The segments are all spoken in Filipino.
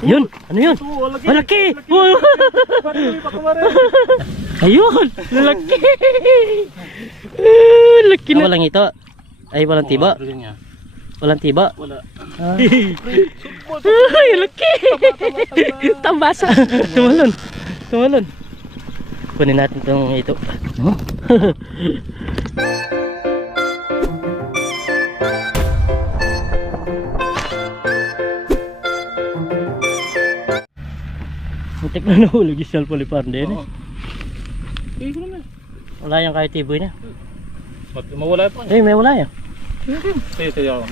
Yun, ano yun? Malaki! Ayun, lalaki! Laki na. Walang ito. Ay, walang tiba. Walang tiba. Wala. Ay, laki! Tambasa. Tumalon. Tumalon. Kunin natin itong ito. Oh. Muntik na nahulog yung salpolipar din eh. Wala yan kahit tiboy niya. Mawala pa. Eh, may wala yan. Tayo.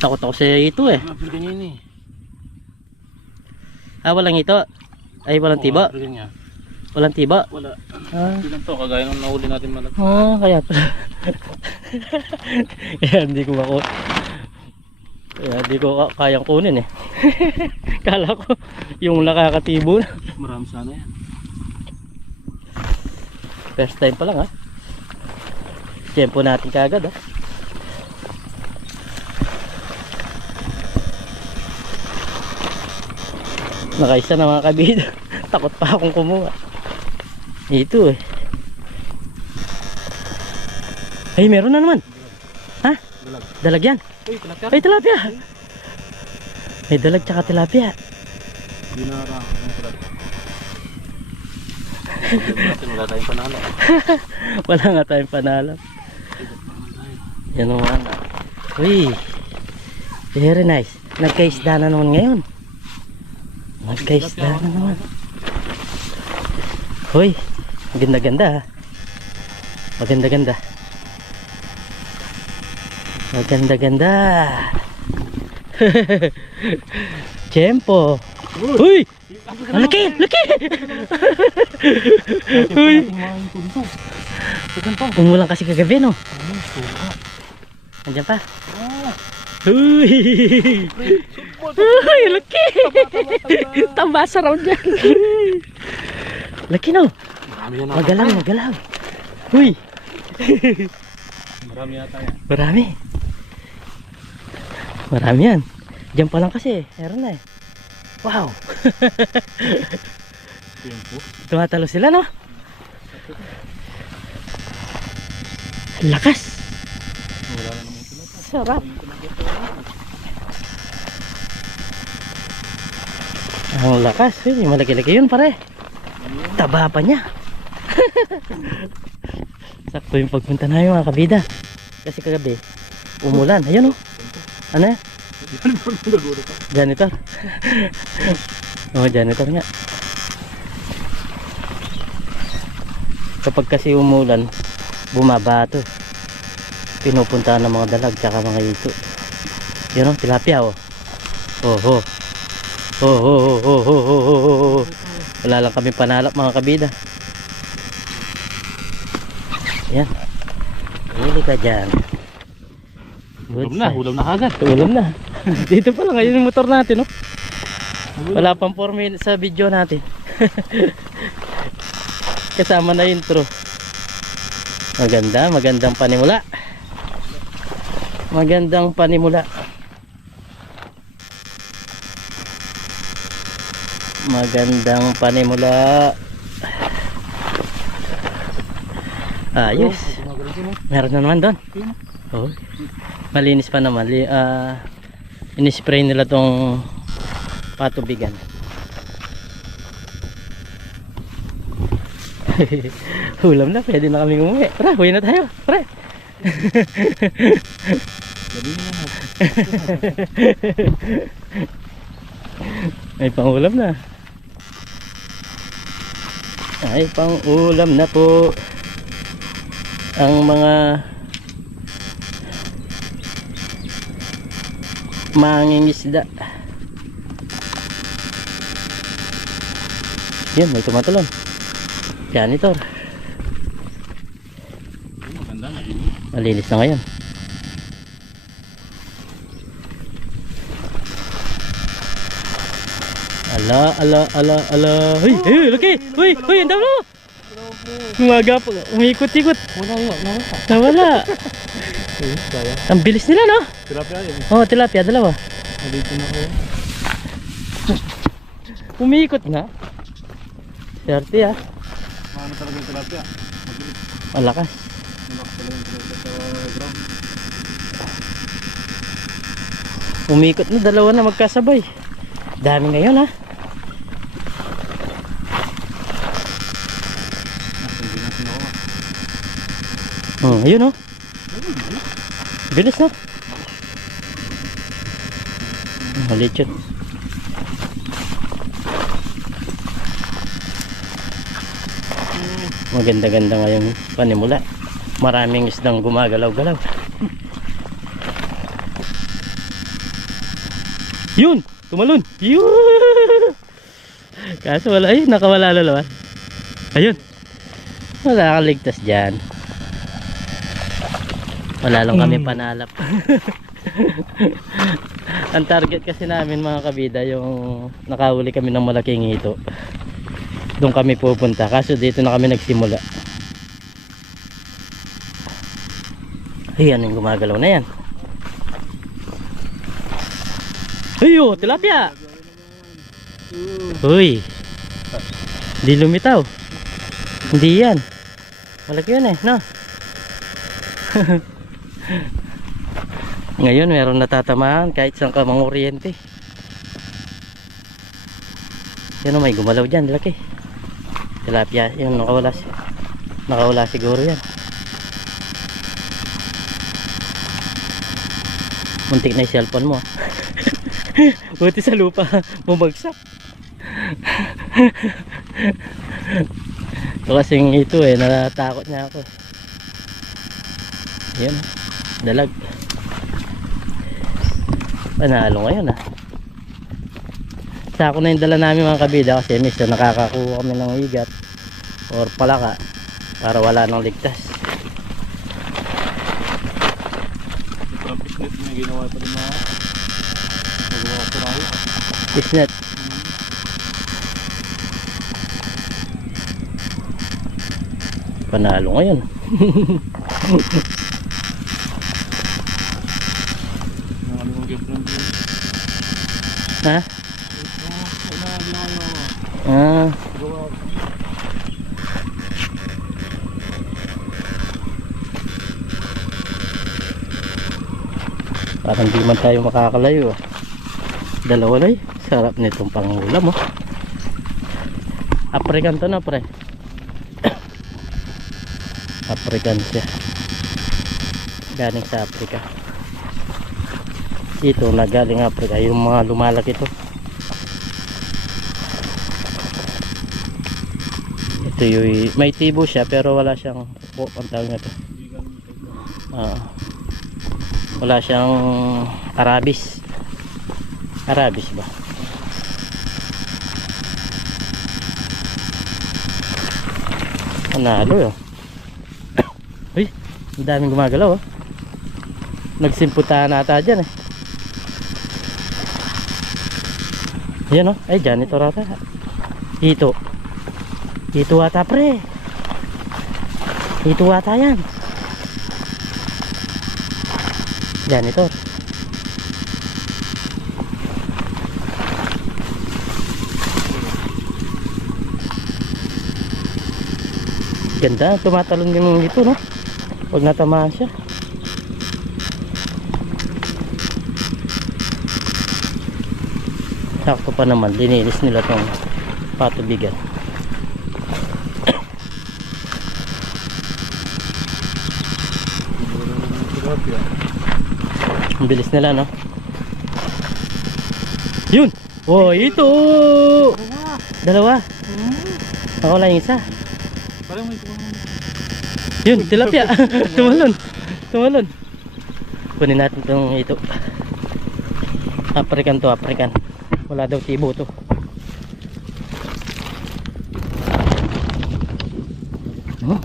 Takot ako sa ito eh. Ah, walang ito. Ay, walang tiba. Walang tiba. Wala. Ah. Hindi lang to, kagaya nung nahuli natin malaki. Ah, kaya pala. Kaya hindi ko mako. Kaya hindi ko kayang kunin eh. Kala ko yung nakakatibo na. Marami sana yan. First time pa lang ha. Tempo natin kaagad ha. Nakaisa na mga kabida. Takot pa akong kumuha. Ito eh. Ay, meron na naman. Ha? Dalag yan. Ay, tilapia. May dalag tsaka tilapia. Wala tayong panalo. Wala nga tayong panalo. Yan naman. Uy, very nice. Nagkaisda na naman ngayon. Nagkaisda na naman. Uy, ganda-ganda ha. Maganda-ganda. Maganda-ganda. Tempo. Uy! Ang laki! Laki! Uy! Umulan kasi kagabi no? Nandiyan pa? Uy! Uy! Laki! Tambasa raw dyan. Laki no? Magalaw, magalaw. Uy! Marami yata yan. Marami. Marami yan. Diyan pa lang kasi. Meron na eh. Wow. Tumatalo sila no? Lakas. Sarap. Ang lakas. Malaki-laki yun pare. Taba pa niya. Sakto yung pagpunta na yung mga kabida. Kasi kagabi umulan. Ayun o. Ano yan? Janitor. Oh, janitor nga. Kapag kasi umulan, bumaba ito. Pinupunta ng mga dalag tsaka mga ito. Yun o, tilapia o. Oh. Oh. Wala lang kami panalap mga kabida. Yan. Huli ka dyan. Ulam na agad. Ulam na. Dito pa lang ngayon yung motor natin, no? Wala pang 4 minutes sa video natin. Kasama na intro. Magandang panimula. Magandang panimula. Magandang panimula. Ayos. Meron na naman doon. Oh. Malinis pa naman. Inispray nila tong patubigan. Ulam na, pwede na kami umuwi. Tara, uwi na tayo. Pre. May pang-ulam na. Ay, pang-ulam na po. Ang mga mangingisda. Yan, may tumatalon. Janitor. Malinis na ngayon. Ala. Huy, laki. Huy, ang dami mo. Umikot-ikot. Nawala. Eh, kaya. Ang bilis nila, no? Tilapia yun. Oh, tilapia, dalawa. Nandito na kayo. Umiikot na. Swerte ah. Ano talaga yung tilapia? Malakas. Malakas talaga yung tilapia sa ground. Umiikot na, dalawa na magkasabay. Dami ngayon ha. Hindi natin ako. Ayun oh. Bilis na. Malit yun. Maganda-ganda ngayon panimula. Maraming isdang gumagalaw-galaw. Yun! Tumalon! Yun! Kaso wala, ay nakawala lalawan. Ayun! Wala kang ligtas dyan. Wala lang kami panalap. Ang target kasi namin mga kabida, yung nakahuli kami ng malaking hito. Doon kami pupunta, kaso dito na kami nagsimula. Ay, anong gumagalaw na yan? Ayo, tilapia! Uy! Hindi lumitaw. Hindi yan. Malaki yun eh, no? Ngayon meron natatamaan kahit saan ka mga kuryente. Yan o, may gumalaw dyan, laki. Tilapia, yun, nakawala siguro yan. Muntik na yung cellphone mo. Buti sa lupa bumagsak. Ito kasing ito eh, natatakot niya ako. Yan, dalag. Panalo ngayon ah. Sako na yung dala namin mga kabida kasi miso nakakakuha kami ng higat or palaka para wala nang ligtas. Parang pisnet na ginawa pa rin mga magawa ko tayo. Pisnet. Panalo ngayon. Nangalimang girlfriend yun. Ha? Gawa. Parang di man tayo makakalayo ah. Dalawa na eh. Sarap nitong pangulam oh. African to na pre. African siya. Galing sa Africa. Ito na galing Africa. Yung mga lumalaki to. Ito yung may tibo siya pero wala siyang ang tawag na to. Wala siyang Arabis. Arabis ba? Panalo yun. Uy, ang daming gumagalaw oh. Nagsimputa na ata dyan eh. Ayan oh, ay dyan ito rata. Ito ata pre. Ito ata yan. Dyan ito. Ganda, tumatalon yung ito no. Pag natamaan siya. Sakto pa naman, lininis nila tong patubigan. Ang bilis nila no. Yun. Oh, ito. Dalawa. Ako lang yung isa. Parang may Yun, tilapia. Tumalon. Kunin natin itong ito. African to, African. Wala daw tibo to. Oh.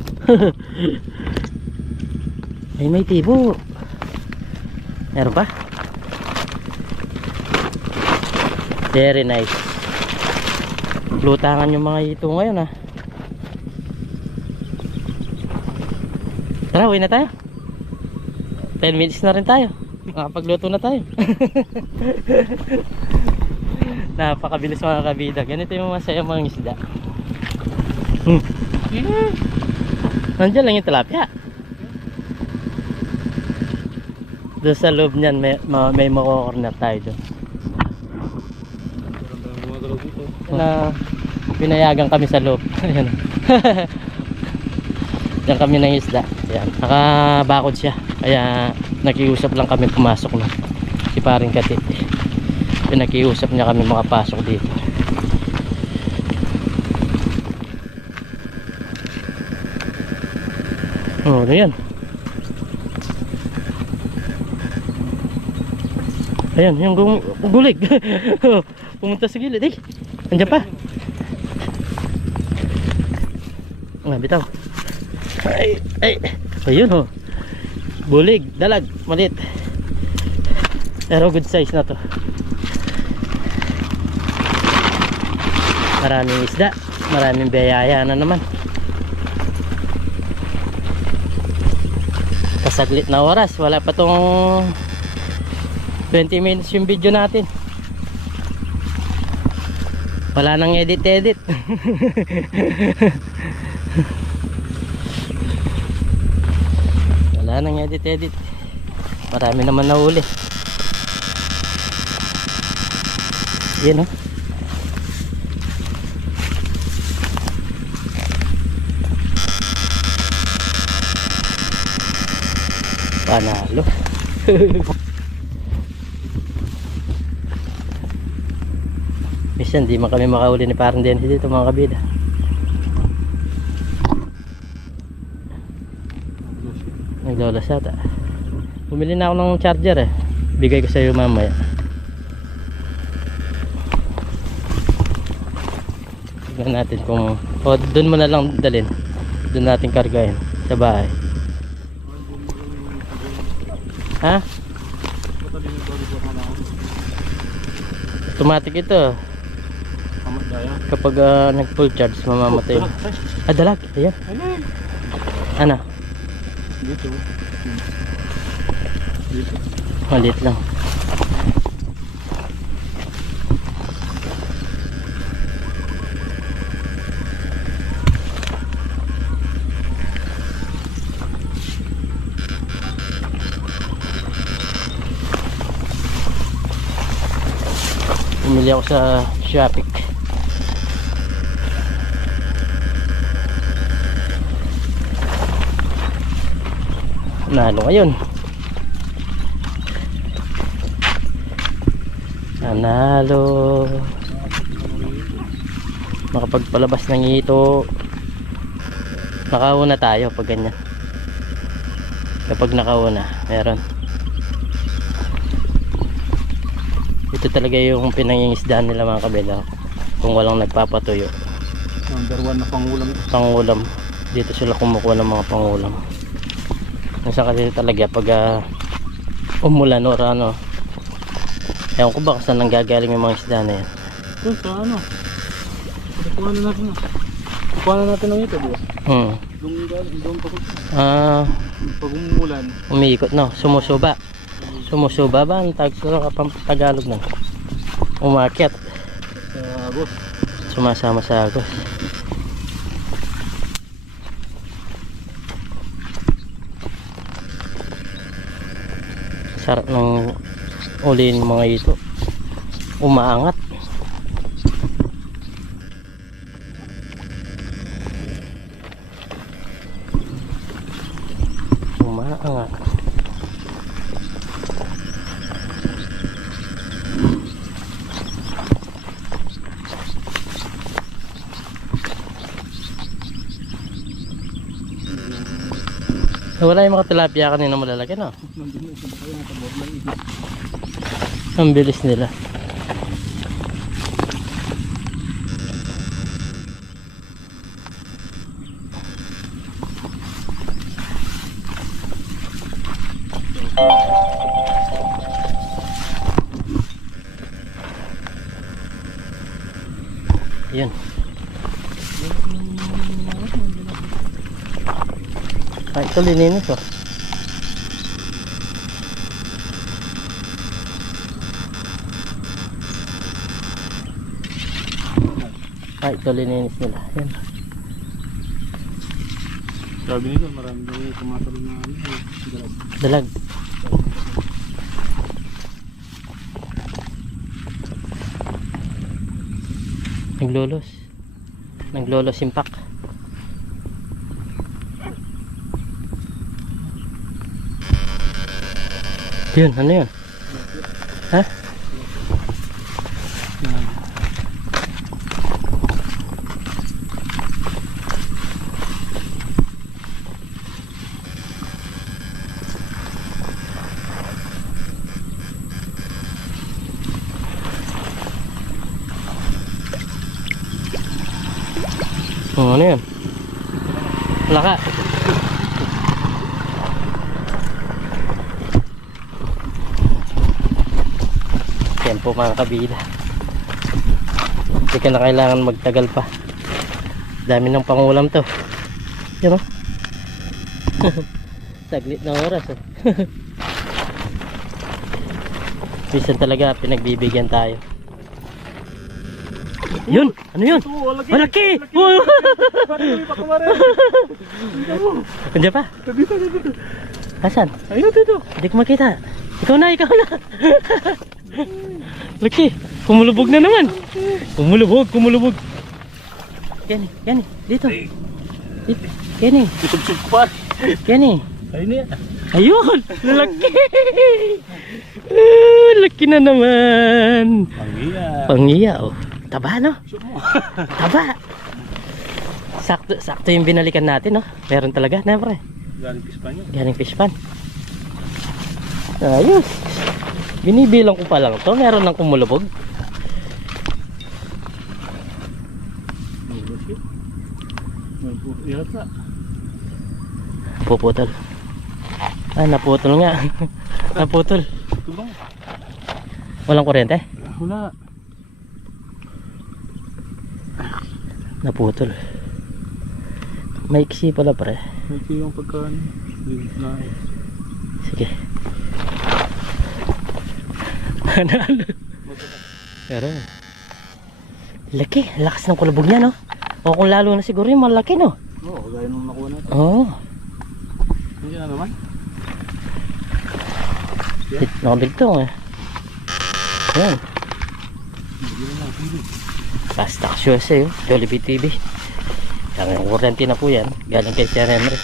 Ay, may tibo. Meron pa? Very nice. Lutangan yung mga ito ngayon ah. Tara, uwi na tayo. 10 minutes na rin tayo. Makapagluto na tayo. Napakabilis mga kabida. Ganito yung masaya mga isda. Nandiyan lang yung tilapia. Doon sa loob niyan may makukorner tayo doon. Na pinayagan kami sa loob. Ayan. Diyan kami ng isda. Ayan. Nakabakod siya. Kaya nakiusap lang kami pumasok na. Si paring Kati. Pinakiusap niya kami makapasok dito. Oh, ano yan? Ayan, yung gulig. Pumunta sa gilid eh. Andiyan pa. Bitaw. Ay. Ayun oh. Bulig, dalag, maliit. Pero good size na to. Maraming isda, maraming biyaya na naman. Kasaglit na oras, wala pa tong 20 minutes yung video natin. Wala nang edit. Wala nang edit. Marami naman nahuli. Yan oh. Panalo. Minsan di man kami makahuli ni parang Dennis dito mga kabida. Naglolas yata. Bumili na ako ng charger eh. Bigay ko sa iyo mamaya. Tignan natin kung doon mo na lang dalhin. Doon natin kargahin sa bahay. Ha? Automatic ito. Kapag nag full charge mamamatay. Dalag. Ayan. Ano? Dito. Malit lang. Bumili ako sa Shopee. Nalo ngayon. Nanalo. Makapagpalabas ng ito. Nakauna tayo pag ganyan. Kapag nakauna, meron. Ito talaga yung pinangingisdaan nila mga kabila. Kung walang nagpapatuyo. Number 1 na pangulam. Pangulam. Dito sila kumukuha ng mga pangulam. Nasa kasi talaga pag umulan or ano. Ewan ko ba kung saan nanggagaling yung mga isda na yan. Doon sa ano. Kukuha na natin. Kukuha na natin ng ito, di ba? Doon pa pag umulan. Umiikot no. Sumusuba. Sumusuba ba? Ang tag sa Tagalog na. Umakyat. Sa agos. Sumasama sa agos. Sarap ng uliin mga ito. Umaangat. Umaangat. Wala yung mga tilapia kanina malalaki no? Ang bilis nila. Yan. Ito lininis oh. ito lininis nila. Yan. Sabi nila, marami daw tumatalon na ano. Dalag. Naglolos. Naglolos impak. Yun, ano yun? Ha? Oh, ano yun? Wala ka. Tempo mga kabila. Hindi ka na kailangan magtagal pa. Dami ng pangulam to. Yan o. Saglit na oras oh. Minsan talaga pinagbibigyan tayo. Yun! Ano yun? Malaki! Andiyan pa? Asan? Ayun, dito. Hindi ko makita. Ikaw na, ikaw na. Laki! Kumulubog na naman. Kumulubog, kumulubog. Kenny, Kenny, dito. Dito. Kenny. Isubsub ko pa. Kenny. Ayun na. Ayun! Laki! Laki na naman. Pangiya. Pangiya oh. Taba no? Taba. Sakto, sakto yung binalikan natin no? Meron talaga, never eh. Galing fish pan yun. Galing fish pan. Ayos. Binibilang ko pa lang to, meron ng kumulubog. Puputol. Ah, naputol nga. Naputol. Tulong. Walang kuryente? Wala. Naputol. Maiksi pala pre. Ito yung pagkaan. Sige. Panalo. Pero laki, lakas ng kulubog niya no. O kung lalo na siguro yung malaki no. Oo, gaya nung nakuha natin. Oo. Hindi na naman. Nakabigtong eh. Yan. Pastak shoes eh, Jollibee TV. Yung kurente na po yan. Galing kay Sir Henry.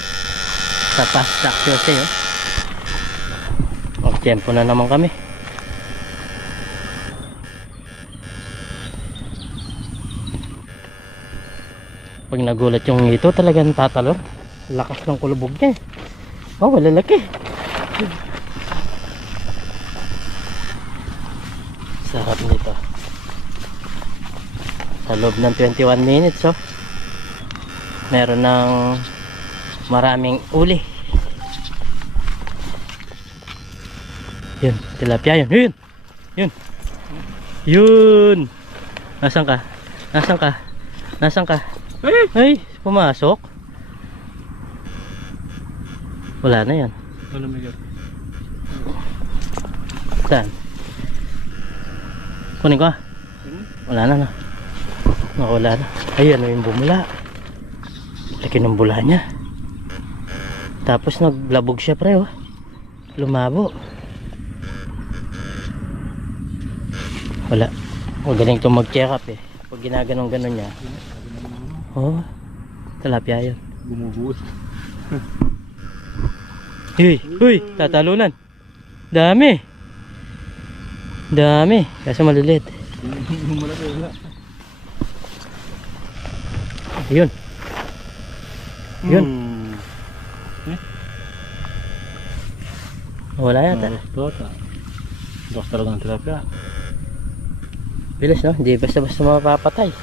Sa pastak shoes eh. Mag-tempo na naman kami. Pag nagulat yung ito, talagang tatalon. Lakas ng kulubog niya eh. Oh, malalaki. Sarap nito. Sa loob ng 21 minutes oh. Meron ng maraming uli. Yun, tilapia yun. Yun. Yun. Yun. Nasaan ka? Nasaan ka? Nasaan ka? Ay, pumasok. Wala na yan. Wala may gat. Saan? Kunin ko. Wala na na. Wala na. Ay, ano yung bumula. Laki ng bula niya. Tapos naglabog siya pre oh. Lumabo. Wala. Magaling itong mag-check up eh. Pag ginaganong-ganon niya. Oh, tilapia yun. Bumubuhos. Uy, uy, tatalunan. Dami. Dami. Kaso maliliit. Yun. Yun. Wala yata. Dos talaga ng tilapia. Bilis no? Hindi basta-basta mapapatay.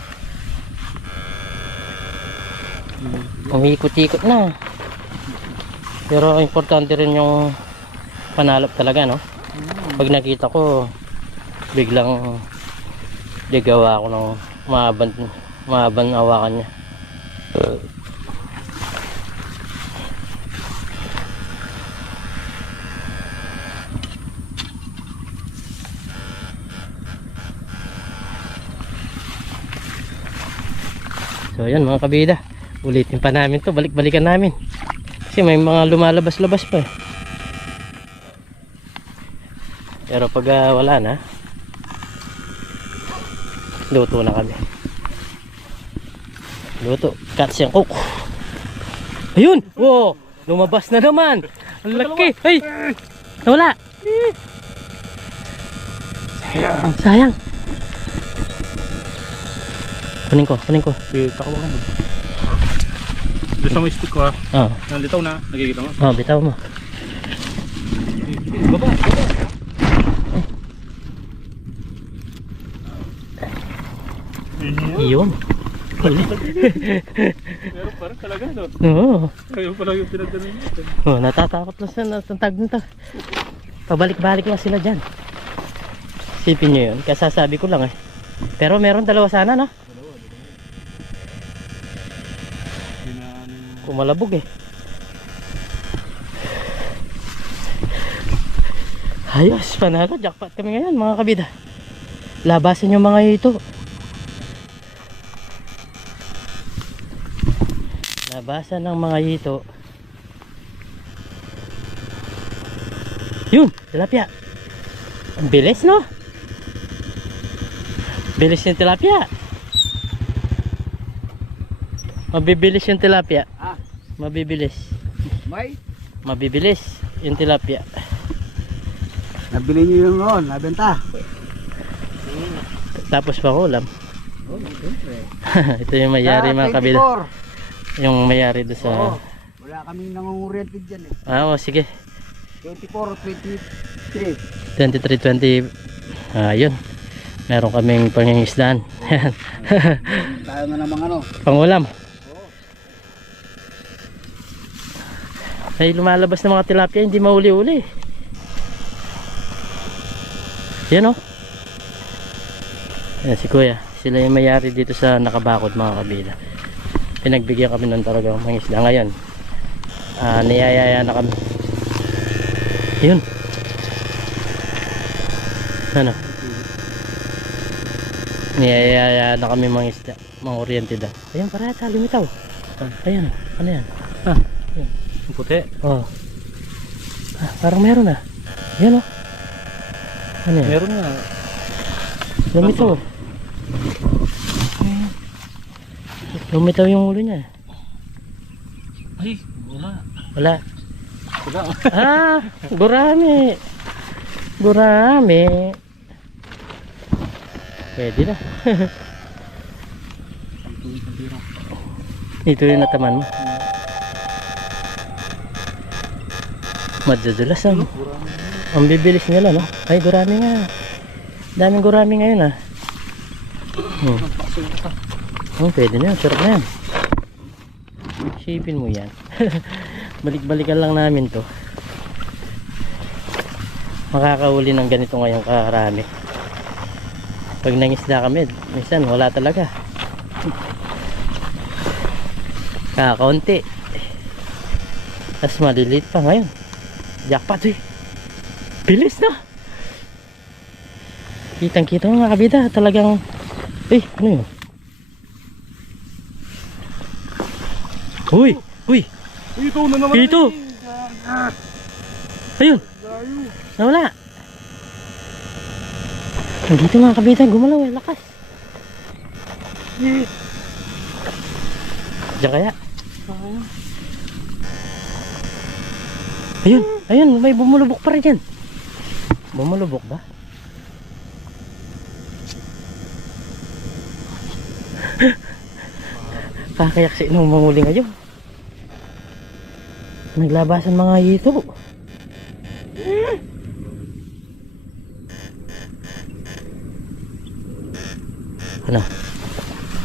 Umikot-ikot na. Pero importante rin yung panalop talaga no? Pag nakita ko biglang ligawa ako ng mahaban awakan niya. So yan mga kabida, ulitin pa namin to, balik-balikan namin kasi may mga lumalabas-labas pa eh. Pero pag wala na, luto na kami. Luto, cuts yung cook. Ayun, wow, lumabas na naman. Ang laki, ay, nawala. Sayang. Kunin ko. Takawa ka mo. Gusto mo stick ko ha? Oo. Nalitaw na, nakikita mo? Oh, bitaw mo. Baba. Iyon. Pero parang talaga no? Oo. Ayaw pala yung pinagdanan natin. Oh, natatakot lang sa natantag nito. Pabalik-balik lang sila dyan. Sipin nyo yun, kasasabi ko lang eh. Pero meron dalawa sana no? Kumalabog eh. Ayos, panalo, jackpot kami ngayon mga kabida. Labasan yung mga ito. Labasan ng mga ito. Yun, tilapia. Ang bilis no? Bilis yung tilapia. Mabibilis yung tilapia. Ah, Mabibilis. may Mabibilis yung tilapia. nabili niyo yung noon, nabenta. Tapos pa ulam. Oh, siyempre. Ito yung mayari mga kabila. 24. Yung mayari doon sa... Oo, wala kaming nangunguriente dyan eh. Ah, oh, sige. 24, 23. 23, 20. Yun. Meron kaming pangingisdaan. Ayan. Tayo na ng mga ano. Pangulam. Ay, lumalabas ng mga tilapia, hindi mauli-uli. Yan o. Ayan si kuya. Sila yung mayari dito sa nakabakod mga kabila. Pinagbigyan kami ng talagang mangisda. Ngayon, niyayaya na kami. Yun. Ano? Niyayaya na kami mangisda. Mga oriente daw. Ayan, parata, lumitaw. Ayan, ano yan? Ang puti. Oh. Parang meron na. Yan o. Ano yan? Meron nga. Lumitaw. Lumitaw yung ulo niya. Ay, wala. Wala. Wala. Gurami. Gurami. Pwede na. Ito yung nataman mo. Madadulas ang. Ang bibilis nila no. Ay gurami nga. Daming gurami ngayon ah. Pwede na yan. Sarap na yan. Sipin mo yan. Balik-balikan lang namin to. Makakauli ng ganito ngayong karami. Pag nangisda kami, minsan wala talaga. Kakaunti. Tapos maliliit pa ngayon. Jackpot eh. Bilis na. Kitang kita mga kabida. Talagang ano yun? Uy! Ito na naman. Ito! Ayun! Nawala! Nandito mga kabida. Gumalaw eh. Lakas. Diyan kaya? Ayun, may bumulubok pa rin dyan. Bumulubok ba? Kakayak si nung mamuli ngayon. Naglabasan mga hito. Ano?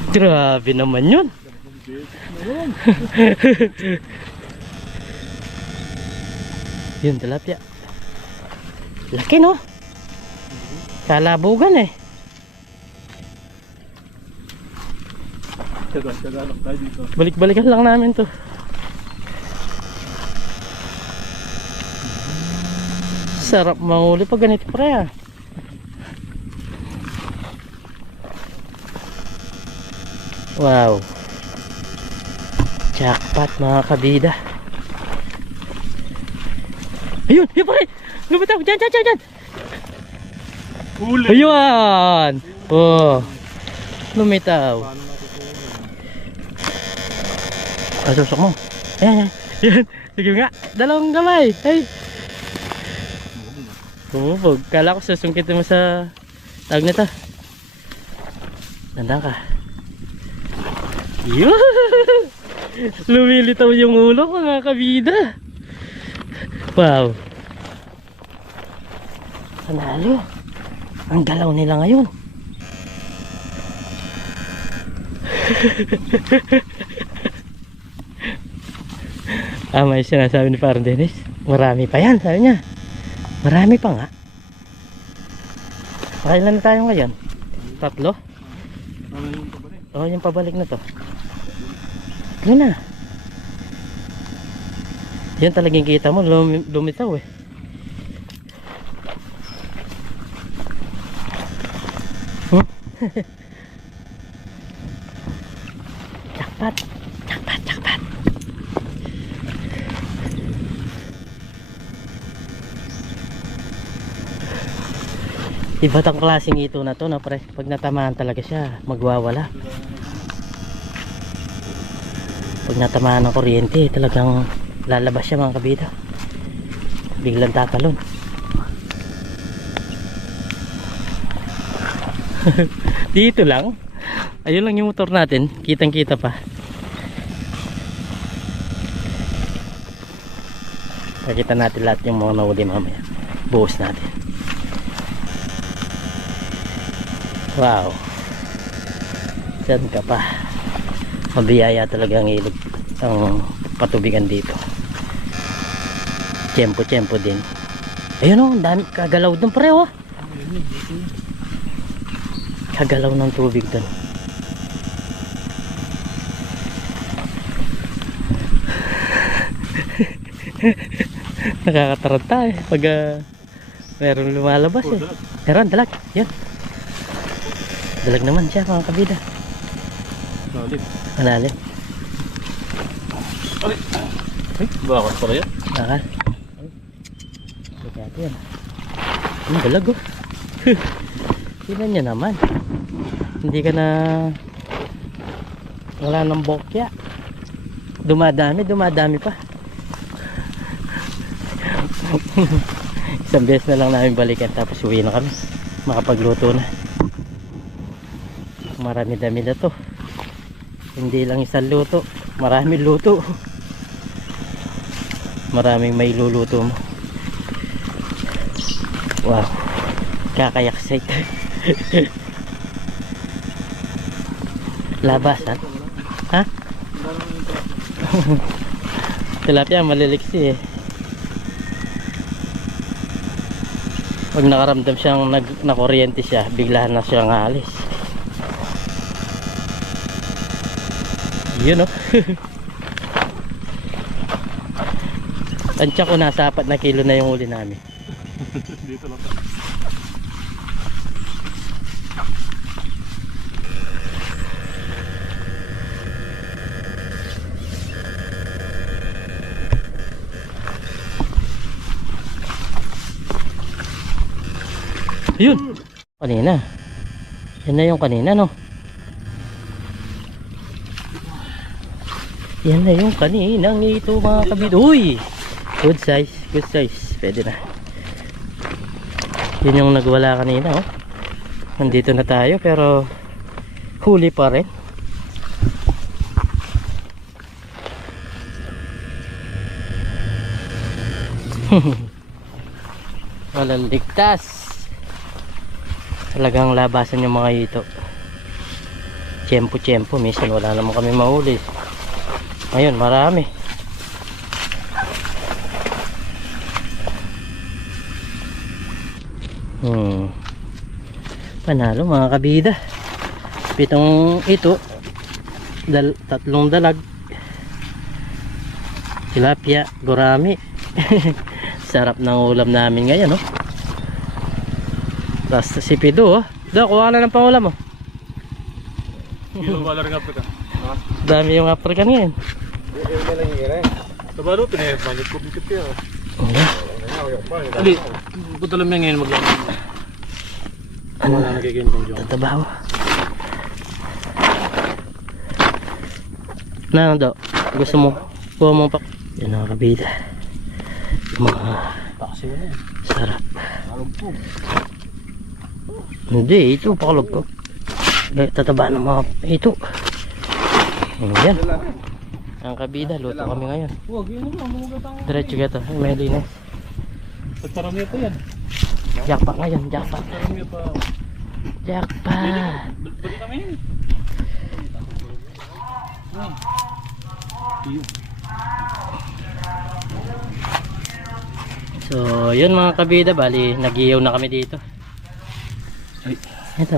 Grabe naman yun. Yun, tilapia. Laki no? Kalabugan eh. Taga lang tayo dito. Balik-balikan lang namin to. Sarap manguli pag ganito pre ah. Wow. Jackpot mga kabida. Ayun, yun pare. Lumitaw, dyan. Huli. Ayun. Oh. Lumitaw. Susok mo. Ayan. Sige nga. Dalawang gamay. Ay. Tumubog. Kala ko sasungkitin mo sa tawag nito. Nandang ka. Yun. Lumilitaw yung ulo mga kabida. Wow. Panalo. Ang galaw nila ngayon. May sinasabi ni Parang Dennis. Marami pa yan, sabi niya. Marami pa nga. Kailan na tayo ngayon? 3? Oo, yung pabalik na to. Yun na. Yan talagang kita mo, lumitaw eh. Jackpot. Iba't ang klaseng ito na to, no, pre. Pag natamaan talaga siya, magwawala. Pag natamaan ng kuryente, talagang lalabas siya mga kabida. Biglang tatalon. Dito lang. Ayun lang yung motor natin. Kitang kita pa. Nakita natin lahat yung mga nahuli mamaya. Buhos natin. Wow. Diyan ka pa. Mabiyaya talaga ang ilog. Ang patubigan dito. Tiyempo din. Ayun o, dami kagalaw doon pareho. Kagalaw ng tubig doon. Nakakataranta eh pag meron lumalabas eh. Meron, dalag. Yan. Dalag naman siya mga kabida. Malalim. Ay, bakit pala yan? Bakal. Kaya yan. Ang dalag oh. Tignan niya naman. Hindi ka na wala nang bokya. Dumadami pa. Isang beses na lang namin balikan tapos uwi na kami. Makapagluto na. Marami-dami na to. Hindi lang isang luto, maraming luto. Maraming may luluto mo. Wow. Kakayak-excite. Labas ha? Tilapia maliliksi eh. Pag nakaramdam siyang nakuryente siya, biglaan na siyang alis. Yun o. Tansya ko nasa 4 na kilo na yung uli namin. Dito lang. Yun. Kanina. Yan na yung kanina no. Yan na yung kaninang ito mga kabid. Uy! Good size. Pwede na. Yun yung nagwala kanina oh. Nandito na tayo pero huli pa rin. Walang ligtas. Talagang labasan yung mga ito. Tiyempo. Minsan wala naman kami mahuli. Ayun, marami. Panalo mga kabida. 7 ito. 3 dalag. Tilapia, gurami. Sarap ng ulam namin ngayon, no? Tapos si Pido, oh. Kuha na ng pangulam, oh. Kilo ba lang Africa? Dami yung African ngayon. Tabaro, pinayapmanit ko pikit yan. Okay. Ali, punta lang yan ngayon maglakad. Ano na nagiging kong John? Tatabaho. Na ano daw? Gusto mo? Kuha mo pa. Yan ang kabida. Mga Taksi mo na yan. sarap. Kalugpog. Hindi, ito pakalog ko. Tataba ng mga ito. Ayan. Ang kabida, luto kami ngayon. Huwag, yun naman, mamugatang. Diretso ka to, may linis. Pagparami ito yan. Jackpot ngayon, jackpot. Pagparami pa. Jackpot. Balik kami yun. So, yun mga kabida, bali, nag-iyaw na kami dito. Ay. Ito.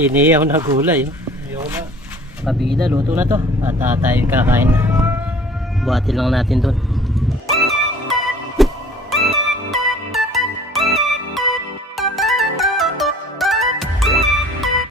Iniyaw na gulay. Ayaw na. Kabida, luto na to. At tayo kakain na. Buhatin lang natin doon.